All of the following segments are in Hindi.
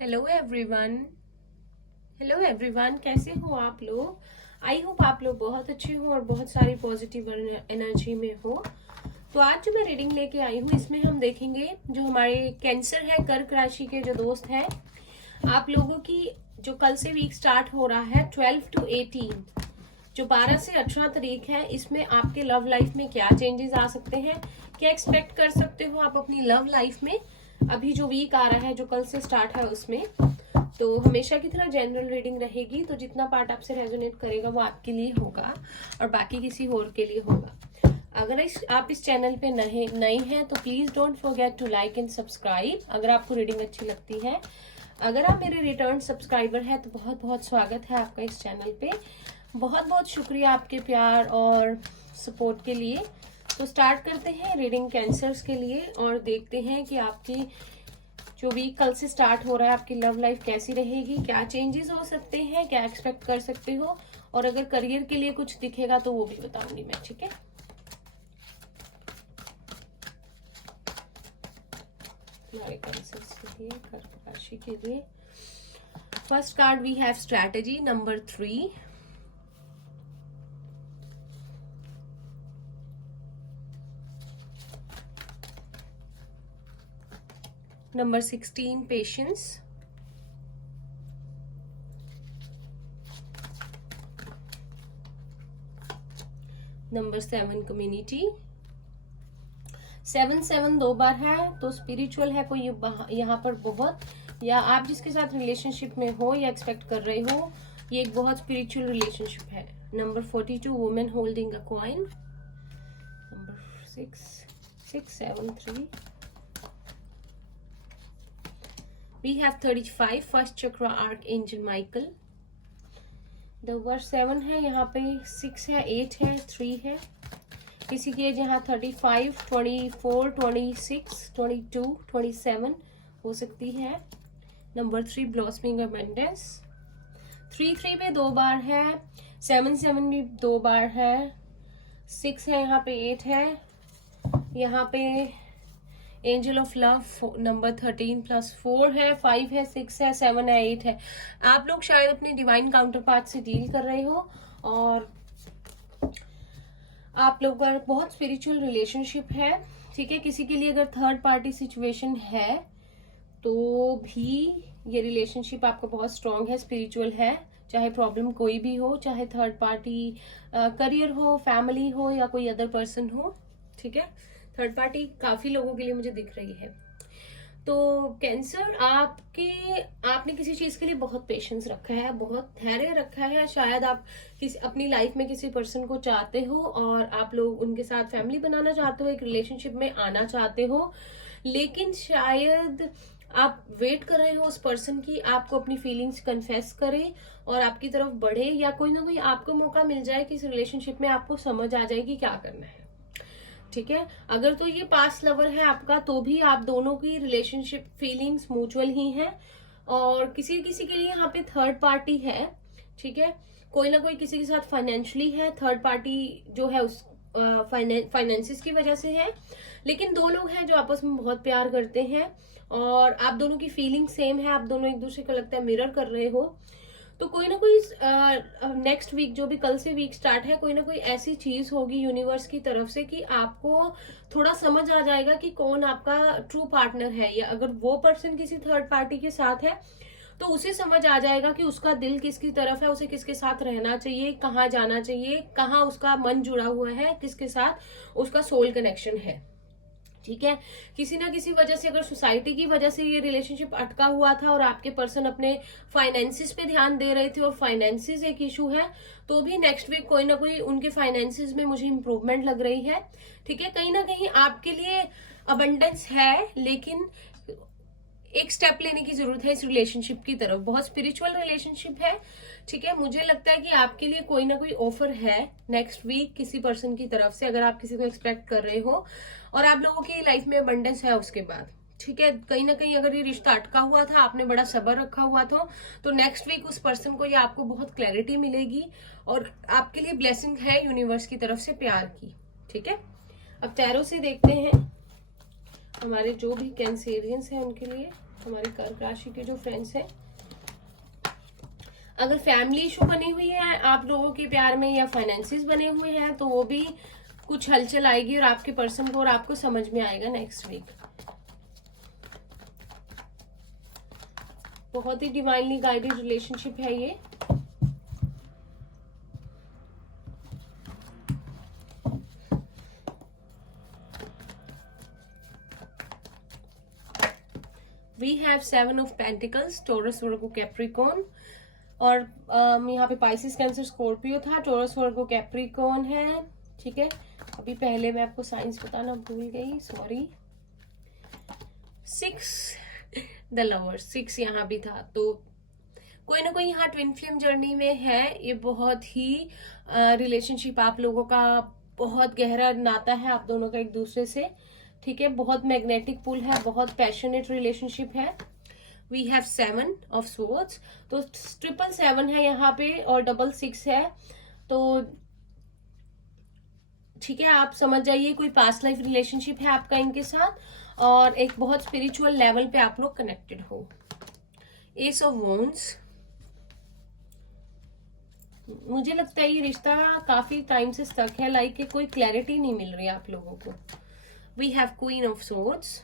Hello everyone. हेलो एवरीवन, कैसे हो आप लोग? आई होप आप लोग बहुत अच्छे हो और बहुत सारी पॉजिटिव एनर्जी में हो। तो आज जो मैं रीडिंग लेके आई हूँ इसमें हम देखेंगे जो हमारे कैंसर है, कर्क राशि के जो दोस्त हैं, आप लोगों की जो कल से वीक स्टार्ट हो रहा है 12 to 18, जो 12 से 18 तारीख है, इसमें आपके लव लाइफ में क्या चेंजेस आ सकते हैं, क्या एक्सपेक्ट कर सकते हो आप अपनी लव लाइफ में। अभी जो वीक आ रहा है जो कल से स्टार्ट है उसमें तो हमेशा की तरह जनरल रीडिंग रहेगी, तो जितना पार्ट आपसे रेजोनेट करेगा वो आपके लिए होगा और बाकी किसी और के लिए होगा। अगर आप इस चैनल पे नए हैं तो please don't forget to like and subscribe अगर आपको रीडिंग अच्छी लगती है। अगर आप मेरे रिटर्न सब्सक्राइबर हैं तो बहुत बहुत स्वागत है आपका इस चैनल पे। बहुत बहुत शुक्रिया आपके प्यार और सपोर्ट के लिए। तो स्टार्ट करते हैं रीडिंग कैंसर्स के लिए और देखते हैं कि आपकी जो वीक कल से स्टार्ट हो रहा है आपकी लव लाइफ कैसी रहेगी, क्या चेंजेस हो सकते हैं, क्या एक्सपेक्ट कर सकते हो, और अगर करियर के लिए कुछ दिखेगा तो वो भी बताऊंगी मैं, ठीक है। हमारे कैंसर्स के लिए, कर्क राशि के लिए first card we have strategy number 3, number 16 patience, number 7 community. 7 दो बार है तो स्पिरिचुअल है कोई यहाँ पर बहुत, या आप जिसके साथ रिलेशनशिप में हो या एक्सपेक्ट कर रहे हो ये एक बहुत स्पिरिचुअल रिलेशनशिप है। Number 42 women holding a coin, number 6 we have 35 first चक्र आर्क एंजल माइकल। नंबर 7 है, यहाँ पे 6 है, 8 है, 3 है। किसी की एज यहाँ 35, 24, 26, 22, 27 हो सकती है। Number 3 blossoming abundance. 3 पे 2 बार है, 7 भी 2 बार है, 6 है, यहाँ पे 8 है, यहाँ पे angel of love number 13 plus 4 है, 5 है, 6 है, 7 है, 8 है। आप लोग शायद अपने डिवाइन काउंटर पार्ट से डील कर रहे हो और आप लोग का बहुत स्पिरिचुअल रिलेशनशिप है, ठीक है। किसी के लिए अगर थर्ड पार्टी सिचुएशन है तो भी ये रिलेशनशिप आपका बहुत स्ट्रांग है, स्पिरिचुअल है, चाहे प्रॉब्लम कोई भी हो, चाहे थर्ड पार्टी करियर हो, फैमिली हो या कोई अदर पर्सन हो, ठीक है। थर्ड पार्टी काफी लोगों के लिए मुझे दिख रही है। तो कैंसर आपने किसी चीज के लिए बहुत पेशेंस रखा है, बहुत धैर्य रखा है। शायद आप अपनी लाइफ में किसी पर्सन को चाहते हो और आप लोग उनके साथ फैमिली बनाना चाहते हो, एक रिलेशनशिप में आना चाहते हो, लेकिन शायद आप वेट कर रहे हो उस पर्सन की आपको अपनी फीलिंग्स कन्फेस करे और आपकी तरफ बढ़े, या कोई ना कोई आपको मौका मिल जाए कि इस रिलेशनशिप में आपको समझ आ जाएगी क्या करना है, ठीक है। अगर तो ये पास्ट लवर है आपका तो भी आप दोनों की रिलेशनशिप फीलिंग्स म्यूचुअल ही है, और किसी किसी के लिए यहाँ पे थर्ड पार्टी है, ठीक है। कोई ना कोई किसी के साथ फाइनेंशियली है, थर्ड पार्टी जो है उस फाइनेंसिस की वजह से है, लेकिन दो लोग हैं जो आपस में बहुत प्यार करते हैं और आप दोनों की फीलिंग सेम है, आप दोनों एक दूसरे को लगता है मिरर कर रहे हो। तो कोई ना कोई नेक्स्ट वीक जो भी कल से वीक स्टार्ट है, कोई ना कोई ऐसी चीज होगी यूनिवर्स की तरफ से कि आपको थोड़ा समझ आ जाएगा कि कौन आपका ट्रू पार्टनर है, या अगर वो पर्सन किसी थर्ड पार्टी के साथ है तो उसे समझ आ जाएगा कि उसका दिल किसकी तरफ है, उसे किसके साथ रहना चाहिए, कहाँ जाना चाहिए, कहाँ उसका मन जुड़ा हुआ है, किसके साथ उसका सोल कनेक्शन है, ठीक है। किसी ना किसी वजह से, अगर सोसाइटी की वजह से ये रिलेशनशिप अटका हुआ था और आपके पर्सन अपने फाइनेंसिस पे ध्यान दे रहे थे और फाइनेंसिस एक इशू है, तो भी नेक्स्ट वीक कोई ना कोई उनके फाइनेंसिस में मुझे इंप्रूवमेंट लग रही है, ठीक है। कहीं ना कहीं आपके लिए अबंडेंस है, लेकिन एक स्टेप लेने की जरूरत है इस रिलेशनशिप की तरफ। बहुत स्पिरिचुअल रिलेशनशिप है, ठीक है। मुझे लगता है कि आपके लिए कोई ना कोई ऑफर है नेक्स्ट वीक किसी पर्सन की तरफ से, अगर आप किसी को एक्सपेक्ट कर रहे हो और आप लोगों की लाइफ में अबंडेंस है उसके बाद, ठीक है। कहीं ना कहीं अगर ये रिश्ता अटका हुआ था, आपने बड़ा सब्र रखा हुआ था, तो नेक्स्ट वीक उस पर्सन को ये आपको बहुत क्लैरिटी मिलेगी और आपके लिए ब्लेसिंग है यूनिवर्स की तरफ से प्यार की, ठीक है। अब टैरो से देखते हैं हमारे जो भी कैंसेरियंस हैं उनके लिए हमारे कर्क राशि के जो फ्रेंड्स हैं, अगर फैमिली इशू बनी हुई है आप लोगों के प्यार में या फाइनेंसिस बने हुए हैं तो वो भी कुछ हलचल आएगी और आपके पर्सन को और आपको समझ में आएगा नेक्स्ट वीक। बहुत ही डिवाइनली गाइडेड रिलेशनशिप है ये। We have 7 of pentacles, Taurus, Virgo, Capricorn, और यहाँ पे पाइसिस, कैंसर, स्कॉर्पियो था, टोरस, वर्गो, कैप्रिकॉर्न है। ठीक है, अभी पहले मैं आपको साइंस बताना भूल गई, सॉरी। 6 द लवर्स, 6 यहाँ भी था, तो कोई ना कोई यहाँ ट्विन फ्लेम जर्नी में है। ये बहुत ही रिलेशनशिप आप लोगों का बहुत गहरा नाता है आप दोनों का एक दूसरे से। ठीक है, बहुत मैग्नेटिक पुल है, बहुत पैशनेट रिलेशनशिप है। वी हैव 7 ऑफ स्वॉर्ड्स, तो 777 है यहाँ पे और 666 है, तो ठीक है, आप समझ जाइए कोई पास्ट लाइफ रिलेशनशिप है आपका इनके साथ और एक बहुत स्पिरिचुअल लेवल पे आप लोग कनेक्टेड हो। एस ऑफ वॉन्ड्स, मुझे लगता है ये रिश्ता काफी टाइम से स्टक है, लाइक कि कोई क्लैरिटी नहीं मिल रही है आप लोगों को। We have queen of swords,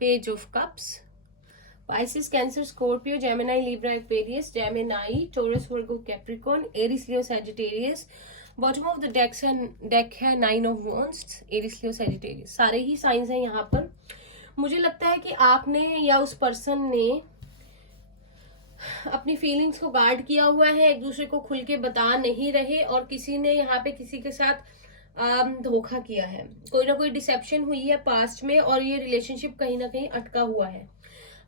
page of cups, Pisces, Cancer, Scorpio, Gemini, Libra, Aquarius, Gemini, Taurus, Virgo, Capricorn, Aries, Leo, Sagittarius. Bottom of the deck है 9 of wands, Aries, Leo, Sagittarius, सारे ही साइंस हैं यहाँ पर। मुझे लगता है कि आपने या उस पर्सन ने अपनी फीलिंग्स को गार्ड किया हुआ है, एक दूसरे को खुल के बता नहीं रहे, और किसी ने यहाँ पे किसी के साथ धोखा किया है, कोई ना कोई डिसेप्शन हुई है पास्ट में और ये रिलेशनशिप कहीं ना कहीं अटका हुआ है।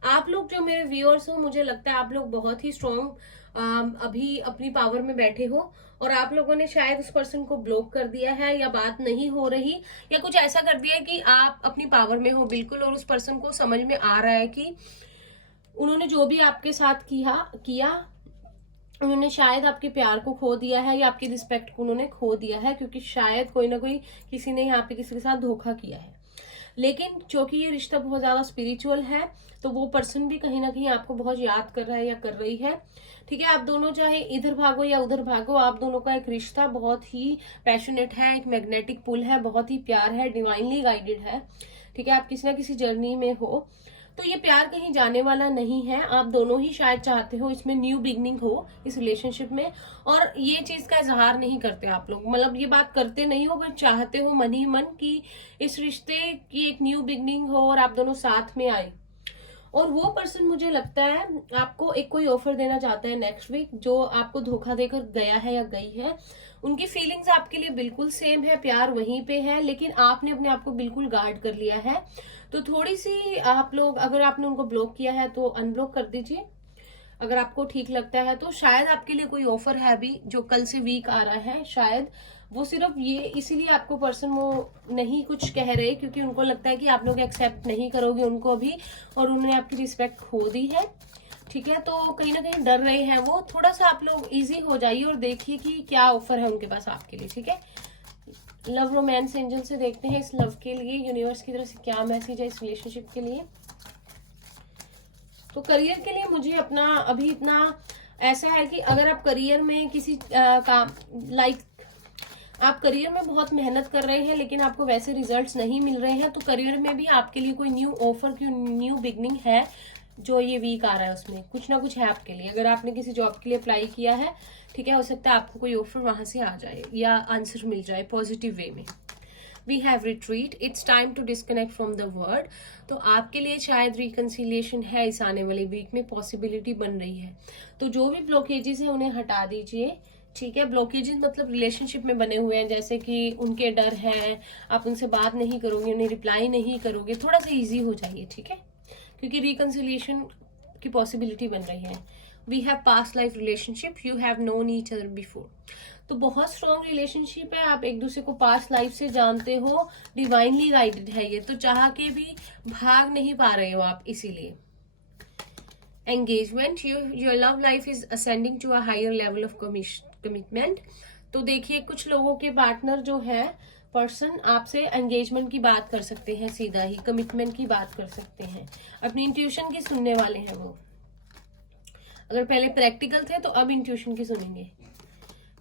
आप लोग जो मेरे व्यूअर्स हो, मुझे लगता है आप लोग बहुत ही स्ट्रॉन्ग अभी अपनी पावर में बैठे हो और आप लोगों ने शायद उस पर्सन को ब्लॉक कर दिया है या बात नहीं हो रही या कुछ ऐसा कर दिया है कि आप अपनी पावर में हो बिल्कुल, और उस पर्सन को समझ में आ रहा है कि उन्होंने जो भी आपके साथ किया उन्होंने शायद आपके प्यार को खो दिया है या आपकी रिस्पेक्ट को उन्होंने खो दिया है, क्योंकि शायद कोई ना कोई किसी ने यहाँ पे किसी के साथ धोखा किया है। लेकिन क्योंकि ये रिश्ता बहुत ज्यादा स्पिरिचुअल है तो वो पर्सन भी कहीं ना कहीं आपको बहुत याद कर रहा है या कर रही है। ठीक है, आप दोनों चाहे इधर भागो या उधर भागो, आप दोनों का एक रिश्ता बहुत ही पैशनेट है, एक मैग्नेटिक पुल है, बहुत ही प्यार है, डिवाइनली गाइडेड है। ठीक है, आप किसी ना किसी जर्नी में हो, तो ये प्यार कहीं जाने वाला नहीं है। आप दोनों ही शायद चाहते हो इसमें न्यू बिगनिंग हो इस रिलेशनशिप में, और ये चीज का इजहार नहीं करते आप लोग, मतलब ये बात करते नहीं हो, पर चाहते हो मन ही मन कि इस रिश्ते की एक न्यू बिगनिंग हो और आप दोनों साथ में आए। और वो पर्सन मुझे लगता है आपको एक कोई ऑफर देना चाहता है नेक्स्ट वीक, जो आपको धोखा देकर गया है या गई है। उनकी फीलिंग्स आपके लिए बिल्कुल सेम है, प्यार वहीं पे है, लेकिन आपने अपने आप को बिल्कुल गार्ड कर लिया है। तो थोड़ी सी आप लोग, अगर आपने उनको ब्लॉक किया है तो अनब्लॉक कर दीजिए, अगर आपको ठीक लगता है तो। शायद आपके लिए कोई ऑफर है अभी जो कल से वीक आ रहा है, शायद वो सिर्फ ये इसीलिए आपको पर्सन वो नहीं कुछ कह रहे क्योंकि उनको लगता है कि आप लोग एक्सेप्ट नहीं करोगे उनको अभी, और उन्होंने आपकी रिस्पेक्ट खो दी है। ठीक है, तो कहीं ना कहीं डर रहे हैं वो। थोड़ा सा आप लोग इजी हो जाइए और देखिए कि क्या ऑफर है उनके पास आपके लिए। ठीक है, लव रोमांस एंजल से देखते हैं इस लव के लिए यूनिवर्स की तरफ से क्या मैसेज है इस रिलेशनशिप के लिए। तो करियर के लिए मुझे अपना अभी इतना ऐसा है कि अगर आप करियर में किसी काम आप करियर में बहुत मेहनत कर रहे हैं लेकिन आपको वैसे रिजल्ट्स नहीं मिल रहे हैं, तो करियर में भी आपके लिए कोई न्यू ऑफर की न्यू बिगनिंग है जो ये वीक आ रहा है, उसमें कुछ ना कुछ है आपके लिए। अगर आपने किसी जॉब के लिए अप्लाई किया है, ठीक है, हो सकता है आपको कोई ऑफर वहां से आ जाए या आंसर मिल जाए पॉजिटिव वे में। We have retreat, it's time to disconnect from the world. तो आपके लिए शायद रिकंसिलिएशन है इस आने वाले वीक में, पॉसिबिलिटी बन रही है। तो जो भी ब्लॉकेजेस है उन्हें हटा दीजिए। ठीक है, ब्लॉकेजेस मतलब रिलेशनशिप में बने हुए हैं, जैसे कि उनके डर हैं, आप उनसे बात नहीं करोगे, उन्हें रिप्लाई नहीं करोगे, थोड़ा सा इजी हो जाइए। ठीक है, क्योंकि रिकंसिलिएशन की पॉसिबिलिटी बन रही है। We have past life relationship, you have known each other before. तो बहुत स्ट्रॉन्ग रिलेशनशिप है, आप एक दूसरे को पास्ट लाइफ से जानते हो, डिवाइनली गाइडेड है ये, तो चाह के भी भाग नहीं पा रहे हो आप इसीलिए। Engagement, your love life is ascending to a higher level of commitment. तो देखिए कुछ लोगों के पार्टनर जो है पर्सन आपसे एंगेजमेंट की बात कर सकते हैं, सीधा ही कमिटमेंट की बात कर सकते हैं, अपनी इंट्यूशन की सुनने वाले हैं वो। अगर पहले प्रैक्टिकल थे तो अब इंट्यूशन की सुनेंगे।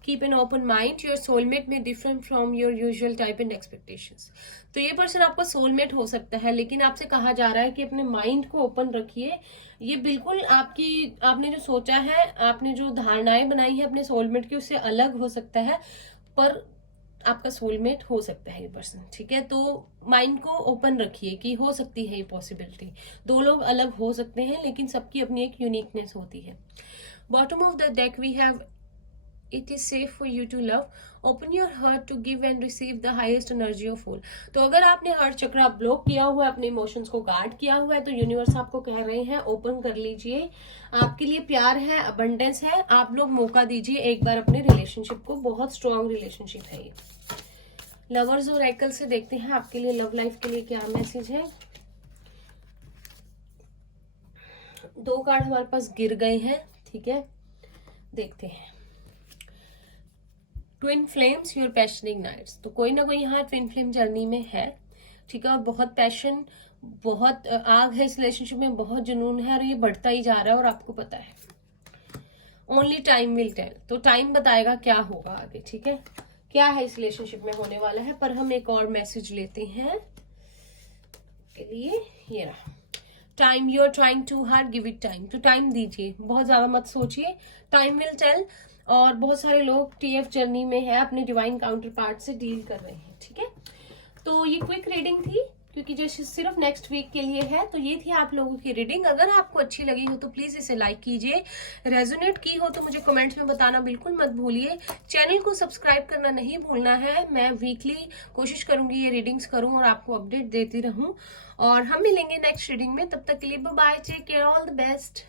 Keep an open mind, your soulmate may different from your usual type and expectations. तो ये पर्सन आपका सोलमेट हो सकता है, लेकिन आपसे कहा जा रहा है कि अपने माइंड को ओपन रखिए। ये बिल्कुल आपने जो सोचा है, आपने जो धारणाएं बनाई है अपने सोलमेट की, उससे अलग हो सकता है, पर आपका सोलमेट हो सकता है ये पर्सन। ठीक है, तो माइंड को ओपन रखिए कि हो सकती है ये पॉसिबिलिटी। दो लोग अलग हो सकते हैं, लेकिन सबकी अपनी एक यूनिकनेस होती है। Bottom of the deck we have it is safe for you to love, open your heart to give and receive the highest energy of all। तो अगर आपने हार्ट चक्र ब्लॉक किया हुआ है, अपने इमोशंस को गार्ड किया हुआ है, तो यूनिवर्स आपको कह रहे हैं ओपन कर लीजिए। आपके लिए प्यार है, अबंडेंस है, आप लोग मौका दीजिए एक बार अपने रिलेशनशिप को। बहुत स्ट्रॉन्ग रिलेशनशिप है ये। लवर्स और ऑरेकल से देखते हैं आपके लिए लव लाइफ के लिए क्या मैसेज है। 2 कार्ड हमारे पास गिर गए हैं, ठीक है, देखते हैं। Twin flames, your passionate nights. तो कोई ना कोई यहाँ ट्विन फ्लेम जर्नी में है, ठीक है, और बहुत पैशन, बहुत आग है इस रिलेशनशिप में, बहुत जुनून है, और ये बढ़ता ही जा रहा है और आपको पता है। ओनली टाइम विल टेल, तो टाइम बताएगा क्या होगा आगे, ठीक है, क्या है इस रिलेशनशिप में होने वाला है। पर हम एक और मैसेज लेते हैं के लिए। ये रहा, time, you are trying too hard, give it time. तो टाइम दीजिए, बहुत ज्यादा मत सोचिए, टाइम विल टेल। और बहुत सारे लोग टीएफ जर्नी में है, अपने डिवाइन काउंटर पार्ट से डील कर रहे हैं, ठीक है। तो ये क्विक रीडिंग थी, क्योंकि जो सिर्फ नेक्स्ट वीक के लिए है। तो ये थी आप लोगों की रीडिंग। अगर आपको अच्छी लगी हो तो प्लीज इसे लाइक कीजिए, रेजोनेट की हो तो मुझे कमेंट्स में बताना बिल्कुल मत भूलिए। चैनल को सब्सक्राइब करना नहीं भूलना है। मैं वीकली कोशिश करूंगी ये रीडिंग्स करूं और आपको अपडेट देती रहूं। और हम मिलेंगे नेक्स्ट रीडिंग में, तब तक के लिए bye bye, take care, all the best.